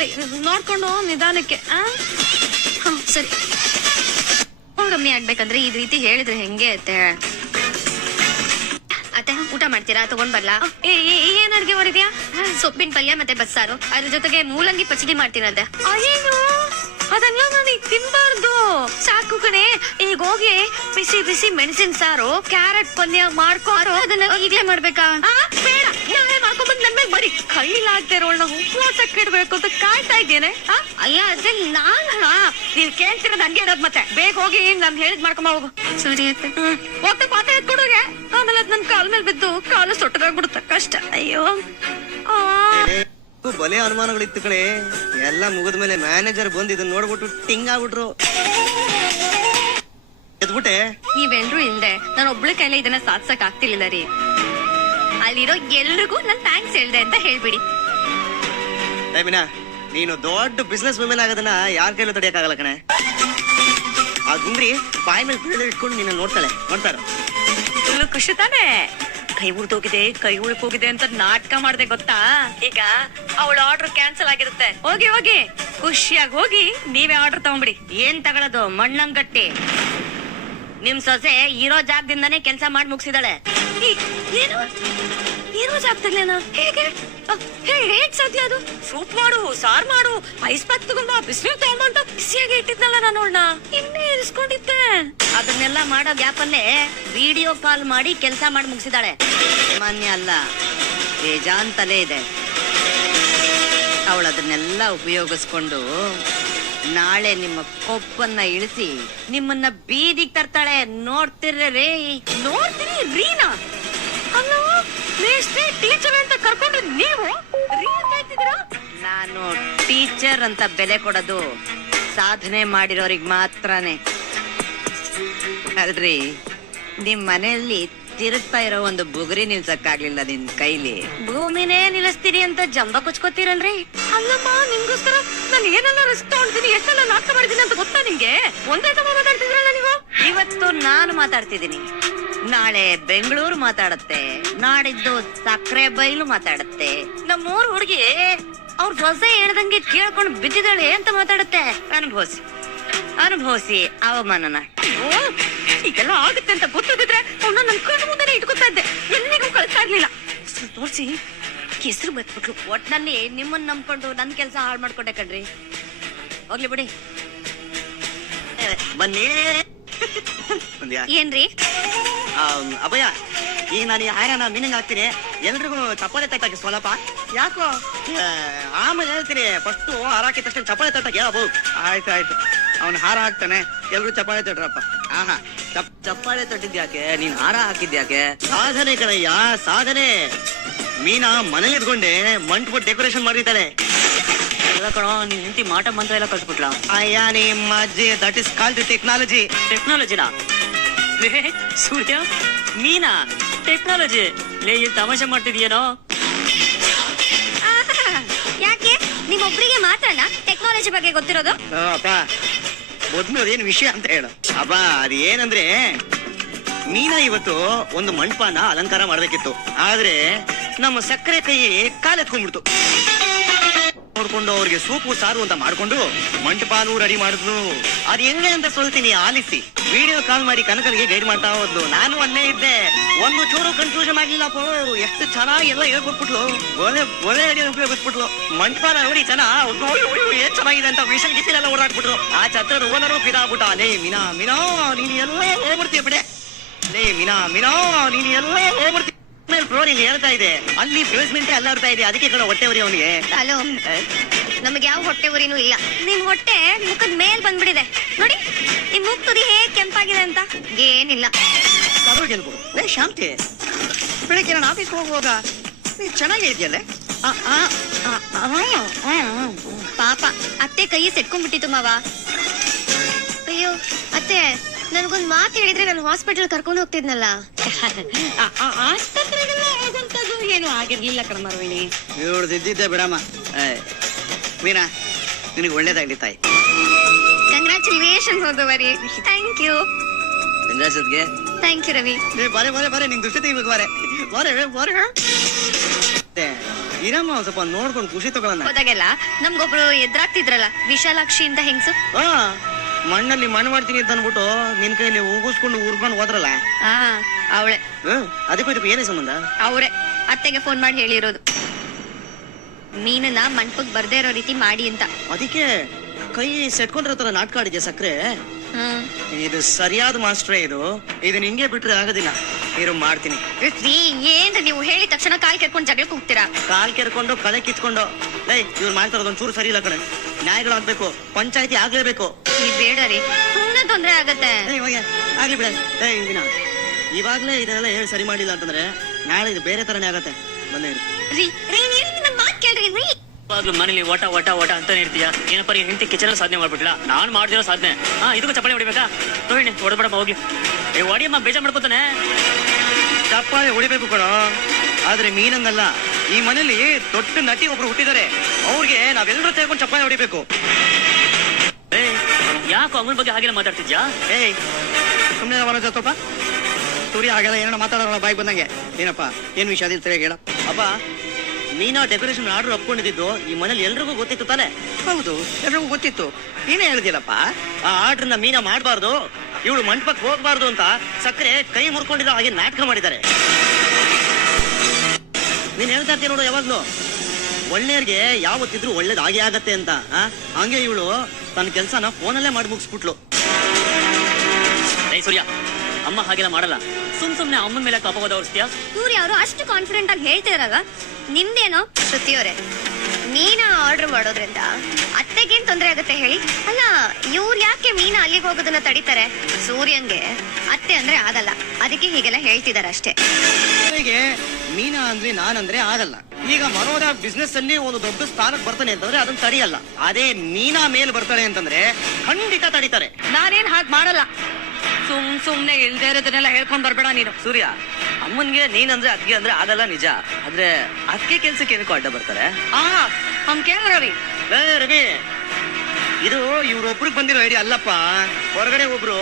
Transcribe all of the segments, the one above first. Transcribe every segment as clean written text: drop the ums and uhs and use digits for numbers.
ಸರಿ ನೋಡ್ಕೊಂಡು ನಿಧಾನಕ್ಕೆ. ಸರಿ ಕಮ್ಮಿ ಆಗ್ಬೇಕಂದ್ರೆ ಈ ರೀತಿ ಹೇಳಿದ್ರೆ ಹೆಂಗೆ ಅತ್ತೆ? ಅತ್ತೆ ಊಟ ಮಾಡ್ತೀರಾ? ತಗೊಂಡ್ ಬರ್ಲಾ? ಏನ್ ಅಡ್ಗೆ ಮಾಡಿದ್ಯಾ? ಸೊಪ್ಪಿನ ಪಲ್ಯ ಮತ್ತೆ ಬಸ್ಸಾರು, ಅದ್ರ ಜೊತೆಗೆ ಮೂಲಂಗಿ ಪಚಡಿ ಮಾಡ್ತೀನಂತೆ. ಅಯ್ಯೋ ಅದೆಲ್ಲ ನನಗ್ ತಿನ್ಬಾರ್ದು. ಸಾಕು ಕಣೆ, ಈಗ ಹೋಗಿ ಬಿಸಿ ಬಿಸಿ ಮೆಣಸಿನ ಸಾರು, ಕ್ಯಾರೆಟ್ ಪಲ್ಯ ಮಾಡ್ಕೋರು. ಅದನ್ನ ಈಗ್ಲೇ ಮಾಡ್ಬೇಕಾ? ಬೇಡ, ನಾವೇ ಮಾಡ್ಕೊಂಡ್ಬಂದ್ ನನ್ ಮೇಲೆ ಬರೀ ಕೈಲಾಗ್ತಿರೋಳ್ನ ಉಪವಾಸಕ್ಕೆ ಇಡ್ಬೇಕು ಅಂತ ಕಾಯ್ತಾ ಇದ್ದೇನೆ. ಅಯ್ಯ ಅದೇ ನೀವ್ ಕೇಳ್ತಿರೋದ್ ಹಂಗೆ ಇರೋದ್. ಮತ್ತೆ ಬೇಗ ಹೋಗಿ ನಾನ್ ಹೇಳಿದ್ ಮಾಡ್ಕೊಂಬ ಹೋಗು. ಸರಿ ಹೋಗ್ತಾ ಪಾತ್ರೆ ಎತ್ಕೊಡೋಗೆ, ಆಮೇಲೆ ಅದ್ ನನ್ ಕಾಲ್ ಮೇಲೆ ಬಿದ್ದು ಕಾಲು ಸೊಟ್ಟಗಾಗ್ಬಿಡುತ್ತ. ಕಷ್ಟ. ಅಯ್ಯೋ ಬಲೆ ಅನುಮಾನಗಳಿತ್ತು ಕಣೆ. ಎಲ್ಲ ಮುಗಿದ್ಮೇಲೆ ಮ್ಯಾನೇಜರ್ ಬಂದು ಇದನ್ನ ನೋಡ್ಬಿಟ್ಟು ಟಿಂಗ್ ಆಗ್ಬಿಟ್ರು. ಎದ್ಬಿಟ್ಟೆ. ನೀವೆಲ್ರೂ ಇಲ್ದೆ ನಾನು ಒಬ್ಳ ಕೈಲ ಇದನ್ನ ಸಾಧ್ಸಕ್ ಆಗ್ತಿರ್ಲಿಲ್ಲ ರೀ. ಅಲ್ಲಿರೋ ಎಲ್ರಿಗೂ ನನ್ ಥ್ಯಾಂಕ್ಸ್ ಹೇಳ್ದೆ ಅಂತ ಹೇಳ್ಬಿಡಿ. ಮೀನಾ, ನೀನು ದೊಡ್ಡ ಬಿಸ್ನೆಸ್ ವುಮೆನ್ ಆಗೋದನ್ನ ಯಾರ ಕೈಲೂ ತಡೆಯಕ್ಕಾಗಲ್ಲ ಕಣೆ. ಆ ಗುಂಡ್ರಿ ಬಾಯಿ ಮೇಲೆ ಬೀಳ ಇಟ್ಕೊಂಡು ನಿನ್ನ ನೋಡ್ತಾರ. ಖುಷಿ ತಾನೆ? ಕೈ ಉಳ್ದೋಗಿದೆ, ಕೈ ಉಳ್ಕೋಗಿದೆ ಅಂತ ನಾಟಕ ಮಾಡ್ದೆ ಗೊತ್ತಾ? ಈಗ ಅವಳ ಆರ್ಡರ್ ಕ್ಯಾನ್ಸಲ್ ಆಗಿರುತ್ತೆ. ಹೋಗಿ ಹೋಗಿ ಖುಷಿಯಾಗಿ ಹೋಗಿ ನೀವೇ ಆರ್ಡರ್ ತಗೊಂಡ್ಬಿಡಿ. ಏನ್ ತಗೊಳ್ಳೋದು ಮಣ್ಣಂಗಟ್ಟಿ? ನಿಮ್ ಸೊಸೆ ಇರೋ ಜಾಗದಿಂದಾನೇ ಕೆಲ್ಸ ಮಾಡಿ ಮುಗಿಸಿದಾಳೆ. ಇರೋ ಜಾಗದಲ್ಲೇನಾ? ಹೇಗೆ ಹೇಗ್ ಸಾಧ್ಯ ಅದು? ಸೂಪ್ ಮಾಡು, ಸಾರ್ ಮಾಡು, ಐಸ್ ಪ್ಯಾಕ್ ತಗೊಂಬ, ಬಿಸಿನೀರ್ ತಗೊಂಬ ಅಂತ ಬಿಸಿಯಾಗಿ ಇಟ್ಟಿದ್ನಲ್ಲ ನಾನು ಅವಳನ್ನ. ಇನ್ನೇ ಇರಿಸ್ಕೊಂಡಿದ್ದೆ. ಅದನ್ನೆಲ್ಲ ಮಾಡೋ ಗ್ಯಾಪಲ್ಲೇ ವಿಡಿಯೋ ಕಾಲ್ ಮಾಡಿ ಕೆಲ್ಸ ಮಾಡಿ ಮುಗಿಸಿದಾಳೆ. ಮಾನ್ಯ ಅಲ್ಲ, ಬೇಜಾನ್ ತಲೆ ಇದೆ. ಅವಳು ಅದನ್ನೆಲ್ಲ ಉಪಯೋಗಿಸ್ಕೊಂಡು ನಾಳೆ ನಿಮ್ಮ ಕೊಪ್ಪನ್ನ ಇಳಿಸಿ ನಿಮ್ಮನ್ನ ಬೀದಿಗೆ ತರ್ತಾಳೆ. ನೋಡ್ತಿರ್ರಿ ರೀನಾ? ಅಲ್ಲ ಟೀಚರ್ ಅಂತ ಕರ್ಕೊಂಡ್ರೆ ನೀವು ನಾನು ಟೀಚರ್ ಅಂತ ಬೆಲೆ ಕೊಡೋದು ಸಾಧನೆ ಮಾಡಿರೋರಿಗೆ ಮಾತ್ರನೇ ಅಲ್ರಿ. ನಿಮ್ ಮನೆಯಲ್ಲಿ ತಿರುಗ್ತಾ ಇರೋ ಒಂದು ಬುಗುರಿ ನಿಲ್ಸಕ್ಕಾಗ್ಲಿಲ್ಲ ನಿನ್ ಕೈಲಿ. ಭೂಮಿನೇ ನಿಲ್ಲಿಸ್ತೀರಿ ಅಂತ ಜಂಬ ಕುಚ್ಕೋತೀರಲ್ರಿ. ಅಲ್ಲಮ್ಮ, ನಿಮ್ಗೋಸ್ಕರ ನಾನು ಏನೆಲ್ಲ ರಿಸ್ಕ್ ತಗೊಂಡಿದ್ದೀನಿ, ಎಷ್ಟೆಲ್ಲ ನಾಟಕ ಮಾಡಿದೀನಿ ಅಂತ ಗೊತ್ತಾ ನಿಮ್ಗೆ? ಒಂದೇ ಸಮ ಮಾತಾಡ್ತಿದ್ರಲ್ಲ ನೀವು. ಇವತ್ತು ನಾನು ಮಾತಾಡ್ತಿದ್ದೀನಿ, ನಾಳೆ ಬೆಂಗಳೂರು ಮಾತಾಡತ್ತೆ, ನಾಡಿದ್ದು ಸಕ್ಕರೆ ಬೈಲು ಮಾತಾಡತ್ತೆ. ನಮ್ಮೂರ್ ಹುಡುಗಿ ಅವ್ರ ಸೊಸೆ ಹೇಳ್ದಂಗೆ ಕೇಳ್ಕೊಂಡು ಬಿದ್ದಿದ್ದಾಳೆ ಅಂತ ಮಾತಾಡತ್ತೆ. ಅನುಭವಿಸಿ ಅವಮಾನನ. ಈಗೆಲ್ಲ ಆಗುತ್ತೆ ಅಂತ ಗೊತ್ತಿದ್ರೆ ಅವನ್ನ ನನ್ ಕಣ್ಣು ಮುಂದೆ ಇಟ್ಕೊತಾ ಇದ್ದೆ, ಎಲ್ಲಿಗೂ ಕಳ್ತಾ ಇರ್ಲಿಲ್ಲ. ತೋರ್ಸಿ ಹೆಸರು ಬತ್ಬಿಟ್ಲು. ಒಟ್ನಲ್ಲಿ ನಿಮ್ಮನ್ನ ನಂಬ್ಕೊಂಡು ನನ್ ಕೆಲ್ಸ ಹಾಳು ಮಾಡ್ಕೊಂಡೆ ಕಣ್ರಿ. ಹೋಗ್ಲಿ ಬಿಡಿ. ಬನ್ನಿ. ಏನ್ರಿ ಅಭಯ, ಈಗ ನಾನು ಆಯನ ಮೀನಿಂಗ್ ಹಾಕ್ತೀನಿ, ಎಲ್ರಿಗೂ ಚಪ್ಪಾಳೆ ತಟ್ಟಾಕಿ ಸ್ವಲಪ. ಯಾಕೋ ಆಮೇಲೆ ಹೇಳ್ತೀನಿ. ಫಸ್ಟ್ ಹಾರ ಹಾಕಿದ ತಕ್ಷಣ ಚಪ್ಪಾಳೆ ತಟ್ಟಾಕಿ ಹೇಳ್ಬೋದು. ಆಯ್ತು, ಅವನು ಹಾರ ಹಾಕ್ತಾನೆ, ಎಲ್ರು ಚಪ್ಪಾಳೆ ತಟ್ರಪ್ಪ. ಆಹಾ, ಚಪ್ಪಾಳೆ ತಟ್ಟಿದ್ಯಾಕೆ? ನೀನ್ ಹಾರ ಹಾಕಿದ್ಯಾಕೆ? ಸಾಧನೆ ಕಣಯ್ಯ, ಸಾಧನೆ. ಮೀನಾ ಮನೇಲಿ ಇದ್ಕೊಂಡೆ ಮಂಟ್ಬಿಟ್ಟು ಡೆಕೋರೇಷನ್ ಮಾಡಿರ್ತಾಳೆ. ಕಣೋ, ನಿನ್ ಹೆಂಡತಿ ಮಾಟ ಮಂತ್ರ ಎಲ್ಲ ಕಳ್ಸ್ಬಿಟ್ಲ. ಅಯ್ಯ ನಿಮ್ಮ ಅಜ್ಜಿ, ದಟ್ ಇಸ್ ಕಾಲ್ಡ್ ಟೆಕ್ನಾಲಜಿ. ಟೆಕ್ನಾಲಜಿನಾ? ಸೂರ್ಯ, ಮೀನಾ ಟೆಕ್ನಾಲಜಿ ಲೇ, ತಮಾಷೆ ಮಾಡ್ತಿದ್ಯೇನೋ? ಯಾಕೆ ನಿಮ್ಮೊಬ್ರಿಗೆ ಮಾತ್ರನಾ ಟೆಕ್ನಾಲಜಿ ಬಗ್ಗೆ ಗೊತ್ತಿರೋದು? ಅಪ್ಪ, ಮೊದ್ಲು ಅದೇನು ವಿಷಯ ಅಂತ ಹೇಳು. ಅಪ್ಪ, ಅದೇನಂದ್ರೆ ಮೀನಾ ಇವತ್ತು ಒಂದು ಮಂಟಪನ ಅಲಂಕಾರ ಮಾಡ್ಬೇಕಿತ್ತು. ಆದ್ರೆ ನಮ್ಮ ಸಕ್ಕರೆ ಕೈ ಕಾಲೆತ್ಕೊಂಡ್ಬಿಡ್ತು. ನೋಡ್ಕೊಂಡು ಅವ್ರಿಗೆ ಸೂಪು ಸಾರು ಅಂತ ಮಾಡ್ಕೊಂಡು ಮಂಟಪಾನು ರೆಡಿ ಮಾಡಿದ್ರು. ಅದ್ ಹೆಂಗೆ ಅಂತ சொல்ತೀನಿ, ಆಲಿಸಿ. ವಿಡಿಯೋ ಕಾಲ್ ಮಾಡಿ ಕನಕರಿಗೆ ಗೈಡ್ ಮಾಡ್ತಾ ಹೋದ್ಲು. ನಾನು ಅಲ್ಲೇ ಇದ್ದೆ. ಒಂದು ಚೂರು ಕನ್ಫ್ಯೂಷನ್ ಆಗ್ಲಿಲ್ಲಪ್ಪ. ಎಷ್ಟು ಚೆನ್ನಾಗಿ ಎಲ್ಲ ಹೇಳ್ಕೊಟ್ಬಿಟ್ಲು. ಒಳ್ಳೆ ಉಪಯೋಗಿಸ್ಬಿಟ್ಲು. ಮಂಟಪಾನ ನೋಡಿ ಏನ್ ಚೆನ್ನಾಗಿದೆ ಅಂತ ವಿಷಲ್ ಗಿಸಿಲೆಲ್ಲ ಓಡಾಡ್ಬಿಟ್ರು. ಆ ಛತ್ರದ ಓನರು ಫಿದಾಗ್ಬಿಟ್ಟ. ಲೇ ಮೀನಾ, ನೀನು ಎಲ್ಲ ಹೋಗ್ಬಿಡ್ತೀಯ ಬಿಡೆ. ಲೇ ಮೀನಾ, ನೀನು ಎಲ್ಲ ಹೋಗ್ಬಿಡ್ತೀಯ. ಫ್ಲೋರ್ ಇಲ್ಲಿ ಹೇಳ್ತಾ ಇದೆ, ಅಲ್ಲಿ ಬೇಸ್ಮೆಂಟ್ ಅಲ್ಲಾಡ್ತಾ ಇದೆ. ಅದಕ್ಕೆ ಕಡೆ ಹೊಟ್ಟೆ ಉರಿ ಅವನಿಗೆ. ಹಲೋ, ನಮ್ಗೆ ಯಾವ ಹೊಟ್ಟೆ ಉರಿನೂ ಇಲ್ಲ. ನಿಮ್ ಹೊಟ್ಟೆ ಮುಖದ ಮೇಲ್ ಬಂದ್ಬಿಟ್ಟಿದೆ ನೋಡಿ. ನಿಮ್ ಮೂಗ್ ತುದಿ ಹೇಗ್ ಕೆಂಪಾಗಿದೆ ಅಂತ. ಏನಿಲ್ಲ. ಶಾಂತಿ, ಬೆಳಿಗ್ಗೆ ನಾನು ಆಫೀಸ್ಗೆ ಹೋಗುವಾಗ ಚೆನ್ನಾಗೇ ಇದೆಯಲ್ಲೇ. ಪಾಪ ಅತ್ತೆ ಕೈ ಸೆಟ್ಕೊಂಡ್ಬಿಟ್ಟಿತ್ತು ಮಾವ. ಅಯ್ಯೋ ಅತ್ತೆ, ನನ್ಗೊಂದ್ ಮಾತು ಹೇಳಿದ್ರೆ ನಾನು ಹಾಸ್ಪಿಟಲ್ ಕರ್ಕೊಂಡು ಹೋಗ್ತಿದ್ನಲ್ಲ. ಆಸ್ಪತ್ರೆಗೆಲ್ಲ ಹೋಗಂತದ್ದು ಏನು ಆಗಿರ್ಲಿಲ್ಲ ಕಣಮರವಳ್ಳಿ. ಇದ್ದಿದ್ದೆ ಬಿಡಮ್ಮ. ಮೀನಾ, ನಿನಗೆ ಒಳ್ಳೇದಾಗ್ಲಿ ತಾಯಿ. ಕಂಗ್ರಾಚುಲೇಷನ್ಸ್ ಹೋದವರಿ. Thank you. ಕಂಗ್ರಾಚುಲೇಷನ್ಗೆ ಥ್ಯಾಂಕ್ ಯು ರವಿ. ಬಾರೆ ನಿಂಗೆ ದೃಷ್ಟಿ ತೆಗಿಬೇಕು. ಬಾರೆ ಇರಮ್ಮ ಸ್ವಲ್ಪ ನೋಡ್ಕೊಂಡು ಖುಷಿ ತಗೊಳ್ಳೋಣ. ಹೋದಾಗೆಲ್ಲ ನಮ್ಗೊಬ್ರು ಎದುರಾಗ್ತಿದ್ರಲ್ಲ, ವಿಶಾಲಾಕ್ಷಿ ಅಂತ ಹೆಂಗ್ಸು. ಹಾ, ಮಣ್ಣಲ್ಲಿ ಮಣ್ಣು ಮಾಡ್ತೀನಿ ಅಂತ ಅನ್ಬಿಟ್ಟು ನಿನ್ ಕೈಲಿ ಉಗಿಸ್ಕೊಂಡು ಉರ್ಕೊಂಡು ಹೋದ್ರಲ್ಲ, ಹಾ ಅವಳೆ. ಅದಕ್ಕೂ ಇದಕ್ಕೂ ಏನೇ ಸಂಬಂಧ? ಅವ್ರೆ ಅತ್ತೆಗೆ ಫೋನ್ ಮಾಡಿ ಹೇಳಿರೋದು ಮೀನನ್ನ ಮಂಟಪಕ್ ಬರ್ದೇ ಇರೋ ರೀತಿ ಮಾಡಿ ಅಂತ. ಅದಕ್ಕೆ ಕೈ ಸೆಟ್ಕೊಂಡಿರೋ ತರ ನಾಟಕ ಆಡಿದ್ಯಾ ಸಕ್ರೆ? ಇದು ಸರಿಯಾದ ಮಾಸ್ಟ್ರೇ. ಇದನ್ನ ಹಿಂಗೆ ಬಿಟ್ರೆ ಆಗೋದಿಲ್ಲ. ಇರು ಮಾಡ್ತೀನಿ. ಏನ್ರಿ ನೀವು ಹೇಳಿದ ತಕ್ಷಣ ಕಾಲ್ ಕೆರ್ಕೊಂಡು ಜಗಳಕ್ಕೆ ಹೋಗ್ತೀರಾ? ಕಾಲ್ ಕೆರ್ಕೊಂಡು ಕಳೆ ಕಿತ್ಕೊಂಡು ಇವ್ರು ಮಾಡ್ತಾರೋದು ಒಂಚೂರು ಸರಿ ಇಲ್ಲ ಕಣೆ. ನ್ಯಾಯಗಳಾಗ್ಬೇಕು, ಪಂಚಾಯತಿ ಆಗ್ಲೇಬೇಕು. ನೀವ್ ಬೇಡ ರೀ, ಸುಮ್ನೆ ತೊಂದ್ರೆ ಆಗತ್ತೆ. ಆಗ್ಲಿ ಬಿಡ. ಇವಾಗ್ಲೇ ಇದನ್ನೆಲ್ಲ ಹೇಳಿ ಸರಿ ಮಾಡಿಲ್ಲ ಅಂತಂದ್ರೆ ನಾಳೆ ಇದು ಬೇರೆ ತರನೇ ಆಗತ್ತೆ. ಬಂದೇ ರೀ ನನ್ ಮಾತ್ ಕೇಳ್ರಿ ರೀ. ಮನೇಲಿ ಓಟ ಓಟ ಓಟ ಅಂತಾನೆ ಇರ್ತೀಯ. ಏನಪ್ಪ ನೀನ್ ಹೆಂಡತಿ ಕಿಚನ್ ಸಾಧನೆ ಮಾಡ್ಬಿಟ್ಟಿಲ್ಲ, ನಾನ್ ಮಾಡ್ದಿರೋ ಸಾಧನೆ. ಇದಕ್ಕೂ ಚಪ್ಪಾಳೆ ಹೊಡಿಬೇಕಾ? ರೋಹಿಣಿ ಹೊಡೆದ್ಬಿಡಮ್ಮ ಹೋಗ್ಲಿ. ಹೊಡಿಯಮ್ಮ, ಬೇಜಾರ್ ಮಾಡ್ಕೋತಾನೆ. ಚಪ್ಪಾಳೆ ಹೊಡಿಬೇಕು ಕಣ, ಆದ್ರೆ ಮೀನಂಗಲ್ಲ. ಈ ಮನೇಲಿ ದೊಡ್ಡ ನಟಿ ಒಬ್ರು ಹುಟ್ಟಿದ್ದಾರೆ, ಅವ್ರಿಗೆ ನಾವೆಲ್ಲರೂ ಸೇರ್ಕೊಂಡು ಚಪ್ಪಾಳೆ ಹೊಡಿಬೇಕು. ಯಾಕೋ ಅಮ್ಮನ ಬಗ್ಗೆ ಹಾಗೆಲ್ಲ ಮಾತಾಡ್ತಿದ್ಯಾ? ಸುಮ್ಮನೆ ಸ್ವಲ್ಪ ಸೂರ್ಯ ಹಾಗೆಲ್ಲ ಏನೋ ಮಾತಾಡೋಣ ಬಾಯ್ ಬಂದಂಗೆ. ಏನಪ್ಪ ಏನ್ ವಿಷಯ ಅದಿಲ್ಲ ಹೇಳ. ಅಪ್ಪ, ಮೀನಾ ಡೆಕೋರೇಷನ್ ಆರ್ಡರ್ ಒಪ್ಕೊಂಡಿದ್ದು ಈ ಮನೇಲಿ ಎಲ್ರಿಗೂ ಗೊತ್ತಿತ್ತು ತಾನೆ? ಹೌದು, ಎಲ್ರಿಗೂ ಗೊತ್ತಿತ್ತು. ನೀನೇ ಹೇಳಿದಿಲ್ಲಪ್ಪ, ಆ ಆರ್ಡರ್ನ ಮೀನಾ ಮಾಡಬಾರ್ದು, ಇವಳು ಮಂಟಪಕ್ಕೆ ಹೋಗ್ಬಾರ್ದು ಅಂತ ಸಕ್ಕರೆ ಕೈ ಮುರ್ಕೊಂಡಿರೋ ಹಾಗೆ ನಾಟಕ ಮಾಡಿದ್ದಾರೆ. ನೀನ್ ಹೇಳ್ತಾ ಇರ್ತೀಯ ನೋಡು ಯಾವಾಗ್ಲೂ, ಒಳ್ಳೆಯವ್ರಿಗೆ ಯಾವತ್ತಿದ್ರು ಒಳ್ಳೇದ್ ಹಾಗೆ ಆಗತ್ತೆ ಅಂತ. ಹಂಗೆ ಇವಳು ತನ್ನ ಕೆಲ್ಸನ ಫೋನಲ್ಲೇ ಮಾಡಿ ಮುಗಿಸ್ಬಿಟ್ಲು. ಸೂರ್ಯ, ಅಮ್ಮ ಹಾಗೆಲ್ಲ ಮಾಡಲ್ಲ. ಸುಮ್ನೆ ಅಮ್ಮನ ಮೇಲೆ ಅಪವಾದ ಹೊರಿಸ್ತೀಯಾ? ಸೂರ್ಯ ಅವರು ಅಷ್ಟು ಕಾನ್ಫಿಡೆಂಟ್ ಆಗಿ ಹೇಳ್ತಿರಾಗ ನಿಮ್ದೇನೋ? ಶ್ರುತಿಯವರೇ, ಮೀನಾ ಆರ್ಡರ್ ಮಾಡೋದ್ರಿಂದ ಅತ್ತೆಗೇನ್ ತೊಂದ್ರೆ ಆಗತ್ತೆ ಹೇಳಿ? ಅಲ್ಲ, ಇವ್ರು ಯಾಕೆ ಮೀನಾ ಅಲ್ಲಿಗೆ ಹೋಗೋದನ್ನ ತಡಿತಾರೆ? ಸೂರ್ಯಂಗೆ ಅತ್ತೆ ಅಂದ್ರೆ ಆಗಲ್ಲ, ಅದಕ್ಕೆ ಹೀಗೆಲ್ಲ ಹೇಳ್ತಿದಾರೆ ಅಷ್ಟೇ. ಮೀನಾ ಅಂದ್ರೆ ನಾನಂದ್ರೆ ಆಗಲ್ಲ. ಈಗ ಮನೋದ ಬಿಸ್ನೆಸ್ ಅಲ್ಲಿ ಒಂದು ದೊಡ್ಡ ಸ್ಥಾನಕ್ಕೆ ಬರ್ತಾನೆ ಅಂತಂದ್ರೆ ಅದನ್ನ ತಡಿಯಲ್ಲ. ಅದೇ ಮೀನಾ ಮೇಲ್ ಬರ್ತಾಳೆ ಅಂತಂದ್ರೆ ಖಂಡಿತ ತಡಿತಾರೆ. ನಾನೇನ್ ಹಾಗೆ ಮಾಡಲ್ಲ. ಸುಮ್ನೆ ಇಲ್ದೇ ಇರೋದನ್ನೆಲ್ಲ ಹೇಳ್ಕೊಂಡ್ ಬರ್ಬೇಡ ನೀನು. ಸೂರ್ಯ, ಅಮ್ಮನ್ಗೆ ನೀನಂದ್ರೆ ಅದ್ಗೆ ಅಂದ್ರೆ ಆಗಲ್ಲ ನಿಜ, ಆದ್ರೆ ಅದ್ಗೆ ಕೆಲ್ಸಕ್ಕೆ ಏನಕ್ಕೂ ಅಡ್ಡ ಬರ್ತಾರೆ? ರವಿ, ರವಿ, ಇದು ಇವ್ರೊಬ್ರಿಗೆ ಬಂದಿರೋ ಐಡಿಯಾ ಅಲ್ಲಪ್ಪ. ಹೊರಗಡೆ ಒಬ್ರು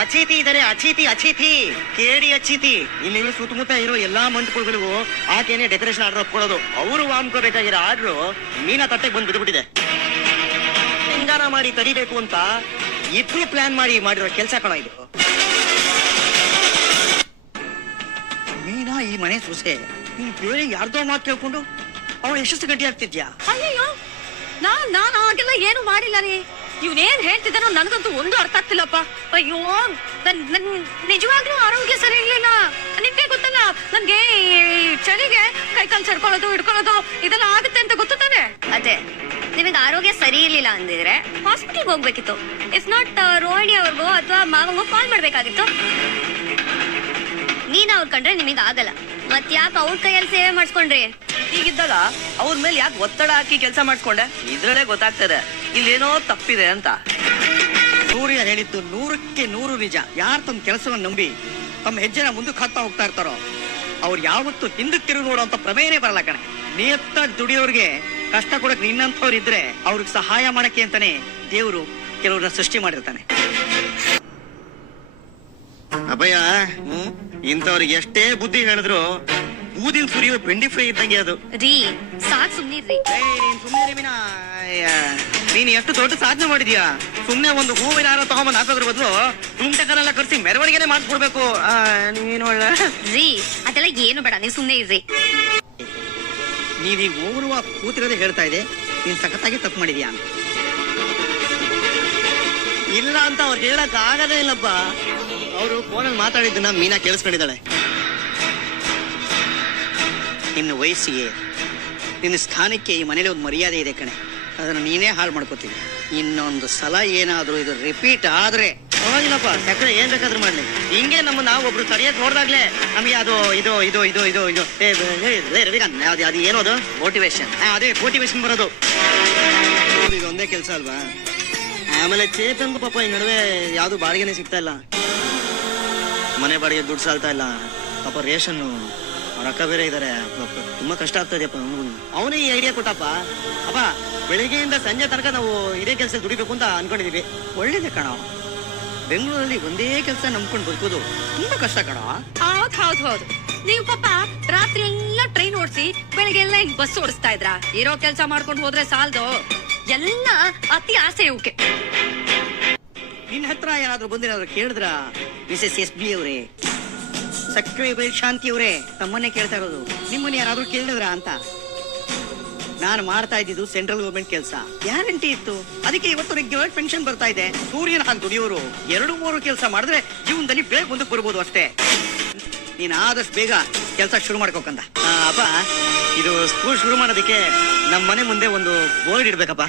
ಅತಿಥಿ ಇದಾರೆ, ಅತಿಥಿ ಕೇಡಿ ಅತಿಥಿ. ಇಲ್ಲಿ ಸುತ್ತಮುತ್ತ ಇರೋ ಎಲ್ಲಾ ಮಂಟಪಗಳಿಗೂ ಆಕೆನೆ ಡೆಕೋರೇಷನ್ ಆರ್ಡರ್ ಒಪ್ಕೊಳ್ಳೋದು. ಅವರು ವಾಮ್ಕೋಬೇಕಾಗಿರೋ ಆರ್ಡ್ರು ಮೀನಾ ತಟ್ಟೆಗೆ ಬಂದು ಬಿದ್ದುಬಿಟ್ಟಿದೆ. ಹೆಂಗಾರ ಮಾಡಿ ತಡಿಬೇಕು ಅಂತ ಇಬ್ರು ಪ್ಲಾನ್ ಮಾಡಿರೋ ಕೆಲಸ ಕಣ ಇದು. ಮೀನಾ ಈ ಮನೆ ಸೊಸೆ, ನೀನ್ ಬೇರೆ ಯಾರ್ದೋ ಮಾತು ಕೇಳ್ಕೊಂಡು ಅವಳು ಎಷ್ಟು ಗಂಟೆ ಆಗ್ತಿದ್ಯಾ? ಅಯ್ಯೋ, ನಾನ್ ಹಾಗೆಲ್ಲ ಏನು ಮಾಡಿಲ್ಲ ರೀ. ಇವ್ನೇನ್ ಹೇಳ್ತಿದ್ದಾನೋ ನನ್ಗಂತೂ ಒಂದು ಅರ್ಥ ಆಗ್ತಿಲ್ಲಪ್ಪ. ಅಯ್ಯೋ, ನನ್ ನಿಜವಾಗ್ಲೂ ಆರೋಗ್ಯ ಸರಿ ಇರ್ಲಿಲ್ಲ. ನಿಮ್ಗೆ ಗೊತ್ತಲ್ಲ, ನನ್ಗೆ ಚಳಿಗೆ ಕೈಕಾಲು ಚಡ್ಕೊಳ್ಳೋದು ಹಿಡ್ಕೊಳ್ಳೋದು ಇದೆಲ್ಲ ಆಗುತ್ತೆ ಅಂತ ಗೊತ್ತು ತಾನೆ? ಅದೇ, ನಿಮಗೆ ಆರೋಗ್ಯ ಸರಿ ಇರ್ಲಿಲ್ಲ ಅಂದಿದ್ರೆ ಹಾಸ್ಪಿಟಲ್ಗೆ ಹೋಗ್ಬೇಕಿತ್ತು. ಇಫ್ ನಾಟ್ ರೋಹಿಣಿ ಅವ್ರಿಗೋ ಅಥವಾ ಮಾವಂಗೋ ಕಾಲ್ ಮಾಡ್ಬೇಕಾಗಿತ್ತು. ಮೀನಾ ಅವ್ರ ಕಂಡ್ರೆ ನಿಮಗ್ ಆಗಲ್ಲ, ಮತ್ ಯಾಕೆ ಅವ್ರ ಕೈಯಲ್ಲಿ ಸೇವೆ ಮಾಡಿಸ್ಕೊಂಡ್ರಿ? ಹೀಗಿದ್ದಾಗ ಅವ್ರ ಮೇಲೆ ಯಾಕೆ ಒತ್ತಡ ಹಾಕಿ ಕೆಲಸ ಮಾಡ್ಕೊಂಡೆ? ಇದ್ರಲ್ಲೇ ಗೊತ್ತಾಗ್ತದೆ ಇಲ್ಲೇನೋ ತಪ್ಪಿದೆ ಅಂತ. ಸೂರ್ಯ ಹೇಳಿದ್ದು 100ಕ್ಕೆ 100 ನಿಜ. ಯಾರು ತಮ್ಮ ಕೆಲಸವನ್ನು ನಂಬಿ ತಮ್ಮ ಹೆಜ್ಜೆನ ಮುಂದಕ್ಕೆ ಹಾಕ್ತಾ ಹೋಗ್ತಾ ಇರ್ತಾರೋ ಅವ್ರು ಯಾವತ್ತೂ ಹಿಂದಕ್ಕೆ ತಿರುಗಿ ನೋಡುವಂತ ಪ್ರಮೇಯನೇ ಬರಲ್ಲ ಕಣೆ. ನಿಯತ್ತಾಗಿ ದುಡಿಯೋರ್ಗೆ ಕಷ್ಟ ಕೊಡಕ್ ನಿನ್ನಂಥವ್ರು ಇದ್ರೆ ಅವ್ರಿಗೆ ಸಹಾಯ ಮಾಡಕ್ಕೆ ಅಂತಾನೆ ದೇವ್ರು ಕೆಲವ್ರನ್ನ ಸೃಷ್ಟಿ ಮಾಡಿರ್ತಾನೆ. ಅಭಯ, ಇಂಥವ್ರಿಗೆ ಎಷ್ಟೇ ಬುದ್ಧಿ ಹೇಳಿದ್ರು ಊದಿನ ಸುರಿಯೋ ಬೆಂಡಿ ಫ್ರೈ ಇದ್ದಂಗೆ ಅದು. ರೀ ಸಾಕ್ ಸುಮ್ನಿರ್ರಿ. ನೀನ್ ಎಷ್ಟು ದೊಡ್ಡ ಸಾಧನೆ ಮಾಡಿದ್ಯಾ? ಸುಮ್ನೆ ಒಂದು ಹೂವಿನ ಹಾರ ತಗೊಂಬಂದ್ ಹಾಕೋದ್ರ ಬದಲು ತುಂಟಕನೆಲ್ಲ ಕರ್ಸಿ ಮೆರವಣಿಗೆನೆ ಮಾಡ್ಕೊಡ್ಬೇಕು. ನೀನು ರೀ ಅದೆಲ್ಲ ಏನು ಬೇಡ, ನೀವು ಸುಮ್ನೆ ಇರ್ರಿ. ನೀವೀಗ ಹೋಗುವ ಕೂತಿರೋದೇ ಹೇಳ್ತಾ ಇದೆ ನೀನ್ ಸಖತ್ತಾಗಿ ತಪ್ಪು ಮಾಡಿದ್ಯಾ ಅಂತ. ಇಲ್ಲ ಅಂತ ಅವ್ರು ಹೇಳಕ್ ಆಗದೇ ಇಲ್ಲಪ್ಪ. ಅವರು ಫೋನಲ್ಲಿ ಮಾತಾಡಿದ್ದನ್ನ ಮೀನಾ ಕೇಳಿಸ್ಕೊಂಡಿದ್ದಾಳೆ. ನಿನ್ನ ವಯಸ್ಸಿಗೆ, ನಿನ್ನ ಸ್ಥಾನಕ್ಕೆ ಈ ಮನೇಲಿ ಒಂದು ಮರ್ಯಾದೆ ಇದೆ ಕಣೆ, ಅದನ್ನ ನೀನೇ ಹಾಳು ಮಾಡ್ಕೋತೀನಿ. ಇನ್ನೊಂದು ಸಲ ಏನಾದ್ರೂ ಇದು ರಿಪೀಟ್ ಆದ್ರೆ ಹೋಗಿಲ್ಲಪ್ಪ, ಸಕ್ಕರೆ ಏನ್ ಬೇಕಾದ್ರೂ ಮಾಡ್ಲಿ. ಹಿಂಗೆ ನಾವು ಒಬ್ರು ತಡೆಯಕ್ ನೋಡ್ದಾಗ್ಲೇ ನಮಗೆ ಅದು ಇದು ಇದು ಇದು ಇದು ಇದು ರವಿಕಾಂತ್ ಅದು ಏನೋದು ಮೋಟಿವೇಶನ್. ಅದೇ ಮೋಟಿವೇಶನ್ ಬರೋದು. ಇದೊಂದೇ ಕೆಲಸ ಅಲ್ವಾ? ಆಮೇಲೆ ಚೇತನ್ಗೂ ಪಾಪ ಈ ನಡುವೆ ಯಾವ್ದು ಬಾಡಿಗೆನೆ ಸಿಗ್ತಾ ಇಲ್ಲ, ಮನೆ ಬಾಡಿಗೆ ದುಡ್ಡು ಸಾಲ್ತಾ ಇಲ್ಲ. ಪಾಪ ರೇಷನ್ ಅವ್ರ ಅಕ್ಕ ಬೇರೆ ಇದಾರೆ, ತುಂಬಾ ಕಷ್ಟ ಆಗ್ತಾ ಇದೆಯಪ್ಪ. ಅವನೇ ಈ ಐಡಿಯಾ ಕೊಟ್ಟಪ್ಪ. ಅಪ್ಪ, ಬೆಳಿಗ್ಗೆಯಿಂದ ಸಂಜೆ ತನಕ ನಾವು ಇದೇ ಕೆಲಸ ದುಡಿಬೇಕು ಅಂತ ಅನ್ಕೊಂಡಿದೀವಿ. ಒಳ್ಳೇದೇ ಕಣ. ಬೆಂಗಳೂರಲ್ಲಿ ಒಂದೇ ಕೆಲಸ ನಂಬ್ಕೊಂಡು ಬದುಕೋದು ತುಂಬಾ ಕಷ್ಟ ಕಣ. ಹೌದು, ನೀವು ಪಾಪ ರಾತ್ರಿ ಎಲ್ಲ ಟ್ರೈನ್ ಓಡಿಸಿ ಬೆಳಿಗ್ಗೆ ಎಲ್ಲ ಹಿಂಗ್ ಬಸ್ ಓಡಿಸ್ತಾ ಇದ್ರ? ಇರೋ ಕೆಲ್ಸ ಮಾಡ್ಕೊಂಡು ಹೋದ್ರೆ ಸಾಲ್ದು. ಎಲ್ಲ ಅತಿ ಆಸೆ ಇವಕ್ಕೆ. ನಿನ್ನ ಹತ್ರ ಏನಾದ್ರು ಬಂದಿರೋರು ಕೇಳಿದ್ರ? ಮಿಸಸ್ SB ಅವರೇ, ಸಕ್ರೆ ಬೈ ಶಾಂತಿ ಅವರೇ, ತಮ್ಮನ್ನೇ ಕೇಳ್ತಾ ಇರೋದು. ನಿಮ್ಮನ್ನ ಯಾರಾದ್ರೂ ಕೇಳಿದ್ರ ಅಂತ. ನಾನು ಮಾಡ್ತಾ ಇದ್ದಿದ್ದು ಸೆಂಟ್ರಲ್ ಗವರ್ಮೆಂಟ್ ಕೆಲಸ, ಗ್ಯಾರಂಟಿ ಇತ್ತು. ಅದಕ್ಕೆ ಇವತ್ತು ರೆಗ್ಯುಲರ್ ಪೆನ್ಷನ್ ಬರ್ತಾ ಇದೆ. ಸೂರ್ಯನ ಹಾಗೆ ದುಡಿಯೋರು 2-3 ಕೆಲಸ ಮಾಡಿದ್ರೆ ಜೀವನದಲ್ಲಿ ಬೇಗ ಮುಂದಕ್ಕೆ ಬರ್ಬೋದು ಅಷ್ಟೇ. ನೀನ್ ಆದಷ್ಟು ಬೇಗ ಕೆಲಸ ಶುರು ಮಾಡ್ಕೋಕಂದ. ಅಪ್ಪ, ಇದು ಸ್ಕೂಲ್ ಶುರು ಮಾಡೋದಕ್ಕೆ ನಮ್ಮ ಮನೆ ಮುಂದೆ ಒಂದು ಬೋರ್ಡ್ ಇಡ್ಬೇಕಪ್ಪ.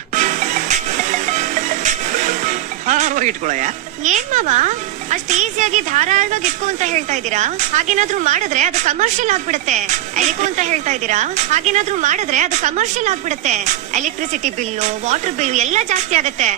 ಹಾರವಾಗಿ ಇಟ್ಕೊಳಯ್ಯ. ಏನ್ ಮಾವ ಅಷ್ಟ್ ಈಸಿಯಾಗಿ ಧಾರಾಳವಾಗಿ ಇಟ್ಕೊ ಅಂತ ಹೇಳ್ತಾ ಇದ್ದೀರಾ? ಹಾಗೇನಾದ್ರೂ ಮಾಡಿದ್ರೆ ಅದು ಕಮರ್ಷಿಯಲ್ ಆಗ್ಬಿಡುತ್ತೆ. ಎಲಿಕೋ ಅಂತ ಹೇಳ್ತಾ ಇದ್ದೀರಾ? ಹಾಗೇನಾದ್ರೂ ಮಾಡಿದ್ರೆ ಅದು ಕಮರ್ಷಿಯಲ್ ಆಗ್ಬಿಡುತ್ತೆ. ಎಲೆಕ್ಟ್ರಿಸಿಟಿ ಬಿಲ್ಲು, ವಾಟರ್ ಬಿಲ್ ಎಲ್ಲ ಜಾಸ್ತಿ ಆಗತ್ತೆ.